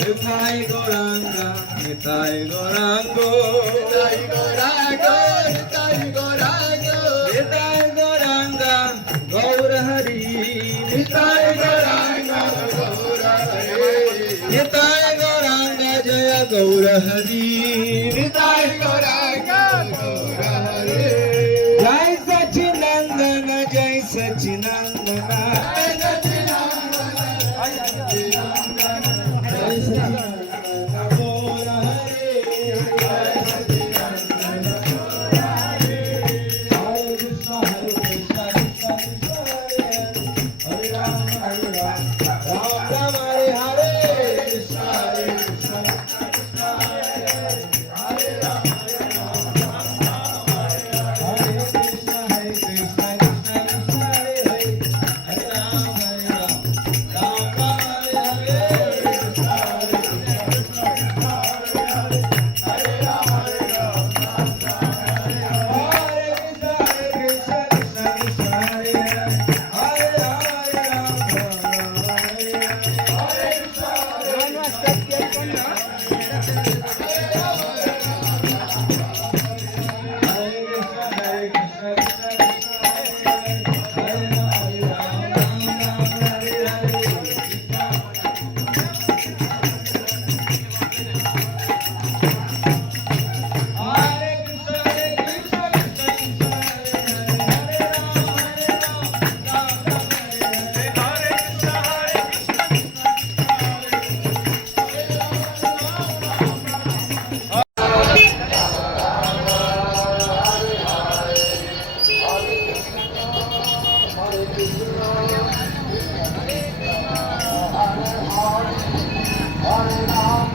Nitai Goranga, Nitai Goranga, Nitai Goranga, Nitai Goranga, Nitai Goranga, Gaur Hari, Nitai Goranga, Nitai Goranga, Jaya Gaur Hari, Nitai Goranga, Gaur Hari. Jai Sachinandana, Jai Sachinandana, Jai Sachinandana, Jai Sachinandana, Gaura Hare, Jai Sachinandana, Gaura Hare, Hare Krishna, Krishna Krishna, Hare Hare Ram, Ram Ram, Hare Hare, Krishna Krishna, Krishna Hare Hare, Hare Ram, Hare Ram, Ram Ram, Hare Hare. Hare Rama